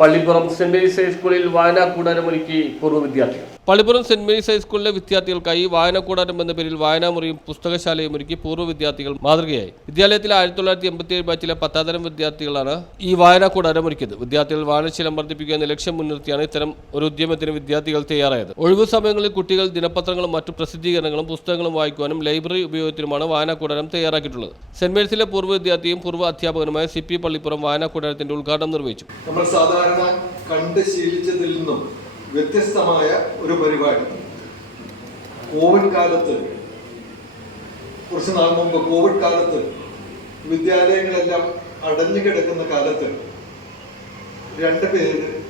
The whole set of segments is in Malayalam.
Pallippuram saint Mary's ഹൈസ്കൂളിൽ വായനാ കൂടാരമൊരുക്കി പൂർവ വിദ്യാർത്ഥികൾ. പള്ളിപ്പുറം സെന്റ് മേരീസ് ഹൈസ്കൂളിലെ വിദ്യാർത്ഥികൾക്കായി വായന കൂടാരം എന്ന പേരിൽ വായനാമുറിയും പുസ്തകശാലയും ഒരുക്കി പൂർവ വിദ്യാർത്ഥികൾ മാതൃകയായി. വിദ്യാലയത്തിലെ ആയിരത്തി തൊള്ളായിരത്തി എൺപത്തി ഏഴ് ബാച്ചിലെ പത്താതരം വിദ്യാർത്ഥികളാണ് ഈ വായനാ കൂടാരം ഒരുക്കിയത്. വിദ്യാർത്ഥികൾ വായനശീലം വർദ്ധിപ്പിക്കുക എന്ന ലക്ഷ്യം മുൻനിർത്തിയാണ് ഇത്തരം ഒരു ഉദ്യമത്തിന് വിദ്യാർത്ഥികൾ തയ്യാറായത്. ഒഴിവു സമയങ്ങളിൽ കുട്ടികൾ ദിനപത്രങ്ങളും മറ്റു പ്രസിദ്ധീകരണങ്ങളും പുസ്തകങ്ങളും വായിക്കുവാനും ലൈബ്രറി ഉപയോഗത്തിനുമാണ് വായനാ കൂടാരം തയ്യാറാക്കിയിട്ടുള്ളത്. സെന്റ് മേരീസിലെ പൂർവ വിദ്യാർത്ഥിയും പൂർവ അധ്യാപകനുമായ സി പി പള്ളിപ്പുറം വായനാ കൂടാരത്തിന്റെ ഉദ്ഘാടനം നിർവഹിച്ചു. നമ്മൾ സാധാരണ കണ്ട് ശീലിച്ചതിൽ നിന്നും വ്യത്യസ്തമായ ഒരു പരിപാടി. കോവിഡ് കാലത്ത് കുറച്ച് നാൾ മുമ്പ് കോവിഡ് കാലത്ത് വിദ്യാലയങ്ങളെല്ലാം അടഞ്ഞു കിടക്കുന്ന കാലത്ത് രണ്ട് പേര്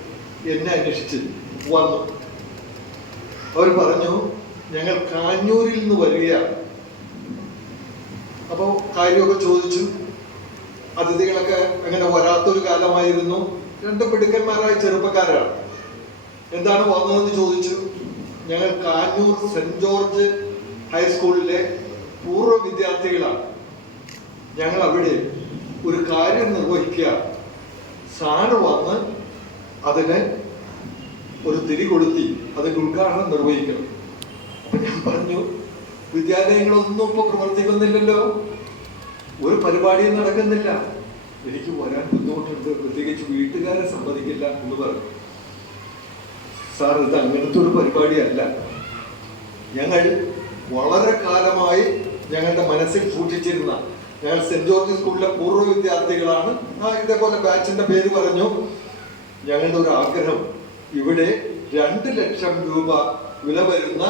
എന്നെ അന്വേഷിച്ച് വന്നു. അവർ പറഞ്ഞു ഞങ്ങൾ കാഞ്ഞൂരിൽ നിന്ന് വരികയാണ്. അപ്പോൾ കാര്യമൊക്കെ ചോദിച്ചു. അതിഥികളൊക്കെ അങ്ങനെ വരാത്തൊരു കാലമായിരുന്നു. രണ്ട് പിടുക്കന്മാരായ ചെറുപ്പക്കാരാണ്. എന്താണ് വന്നതെന്ന് ചോദിച്ചു? ഞങ്ങൾ കാഞ്ഞൂർ സെന്റ് ജോർജ് ഹൈസ്കൂളിലെ പൂർവ വിദ്യാർത്ഥികളാണ്. ഞങ്ങൾ അവിടെ ഒരു കാര്യം നിർവഹിക്കുക. സാറ് വന്ന് അതിന് ഒരു തിരി കൊളുത്തി അതിന്റെ ഉദ്ഘാടനം നിർവഹിക്കണം. അപ്പൊ ഞാൻ പറഞ്ഞു വിദ്യാലയങ്ങളൊന്നും ഇപ്പൊ പ്രവർത്തിക്കുന്നില്ലല്ലോ. ഒരു പരിപാടിയും നടക്കുന്നില്ല. എനിക്ക് വരാൻ ബുദ്ധിമുട്ടുണ്ട് പ്രത്യേകിച്ച് വീട്ടുകാരെ സമ്മതിക്കില്ല എന്ന് പറഞ്ഞു. സാർ ഇത് അങ്ങനത്തെ ഒരു പരിപാടിയല്ല. ഞങ്ങൾ വളരെ കാലമായി ഞങ്ങളുടെ മനസ്സിൽ സൂക്ഷിച്ചിരുന്ന ഞങ്ങൾ സെന്റ് ജോർജ് സ്കൂളിലെ പൂർവ വിദ്യാർത്ഥികളാണ്. ആ ഇതേപോലെ ബാച്ചിന്റെ പേര് പറഞ്ഞു. ഞങ്ങളുടെ ഒരു ആഗ്രഹം ഇവിടെ രണ്ട് ലക്ഷം രൂപ വില വരുന്ന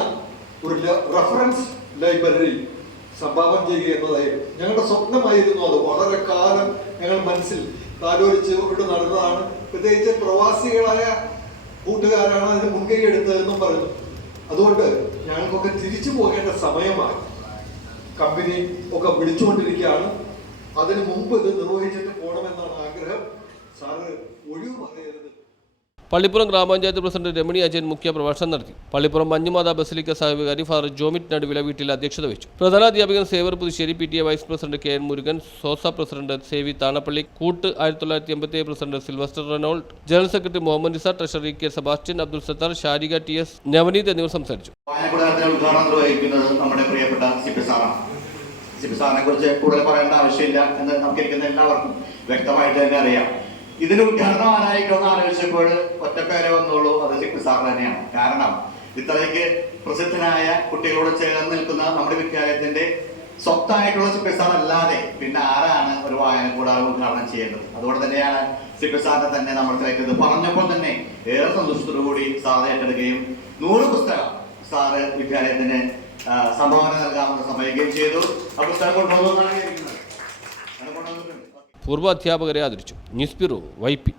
ഒരു റഫറൻസ് ലൈബ്രറി സംഭാവന ചെയ്യുക എന്നതായിരുന്നു. ഞങ്ങളുടെ സ്വപ്നമായിരുന്നു അത്. വളരെ കാലം ഞങ്ങൾ മനസ്സിൽ താലോലിച്ച് കൊണ്ട് നടന്നതാണ്. പ്രത്യേകിച്ച് പ്രവാസികളായ കൂട്ടുകാരാണ് അതിന് മുൻകൈ എടുത്തതെന്നും പറഞ്ഞു. അതുകൊണ്ട് ഞങ്ങൾക്കൊക്കെ തിരിച്ചു പോകേണ്ട സമയമായി. കമ്പനി ഒക്കെ വിളിച്ചുകൊണ്ടിരിക്കുകയാണ്. അതിനു മുമ്പ് ഇത് നിർവഹിച്ചിട്ട് പോകണമെന്നാണ് ആഗ്രഹം. സാറ് ഒഴിവ് പറയരുത്. പള്ളിപ്പുറം ഗ്രാമപഞ്ചായത്ത് പ്രസിഡന്റ് രമണി അജയൻ മുഖ്യ പ്രഭാഷണം നടത്തി. പള്ളിപ്പുറം മഞ്ഞുമാതാ ബസലിക്ക സഹവികാരി ഫാദർ ജോമിറ്റ് നടുവില വീട്ടിൽ അധ്യക്ഷത വഹിച്ചു. പ്രധാനാധ്യാപകൻ Xavier Puthussery P T A vice president K N Murugan Sousa president സേവി Thanappally കൂട്ട് ആയിരത്തി തൊള്ളായിരത്തി എൺപത്തി president Sylvester Reynold general secretary Muhammad Nisar treasury K Sebastian Abdul Sathar Sharika T S Navaneeth എന്നിവർ സംസാരിച്ചു. ഉദ്ഘാടനം നമ്മുടെ പ്രിയപ്പെട്ട സിബി സിപി സാറിനെ കുറിച്ച് കൂടുതൽ പറയേണ്ട ആവശ്യമില്ല എന്ന് നമുക്കിരിക്കുന്ന എല്ലാവർക്കും വ്യക്തമായിട്ട് തന്നെ അറിയാം. ഇതിന് ഉദ്ഘാടനം ആരായിക്കോന്ന് ആലോചിച്ചപ്പോൾ ഒറ്റപ്പേരെ വന്നോളൂ അത് സിപി സാർ തന്നെയാണ്. കാരണം ഇത്രയ്ക്ക് പ്രസിദ്ധനായ കുട്ടികളോട് ചേർന്ന് നിൽക്കുന്ന നമ്മുടെ വിദ്യാലയത്തിന്റെ സ്വത്തായിട്ടുള്ള സിപ്പി സാർ അല്ലാതെ പിന്നെ ആരാണ് ഒരു വായന കൂടാതെ ഉദ്ഘാടനം ചെയ്യേണ്ടത്? അതുകൊണ്ട് തന്നെയാണ് സിപ്പി സാറിനെ തന്നെ നമ്മൾ തിരക്കുന്നത് പറഞ്ഞപ്പോൾ തന്നെ ഏറെ സന്തോഷത്തോടു കൂടി സാർ ഏറ്റെടുക്കുകയും നൂറ് പുസ്തകം സാറ് വിദ്യാലയത്തിന് സംഭാവന നൽകാമെന്ന് സമ്മതിക്കുകയും ചെയ്തു. ആ പുസ്തകം കൊണ്ടുവന്നു അധ്യാപകരെ ആദരിച്ചു. News bureau വൈപ്പി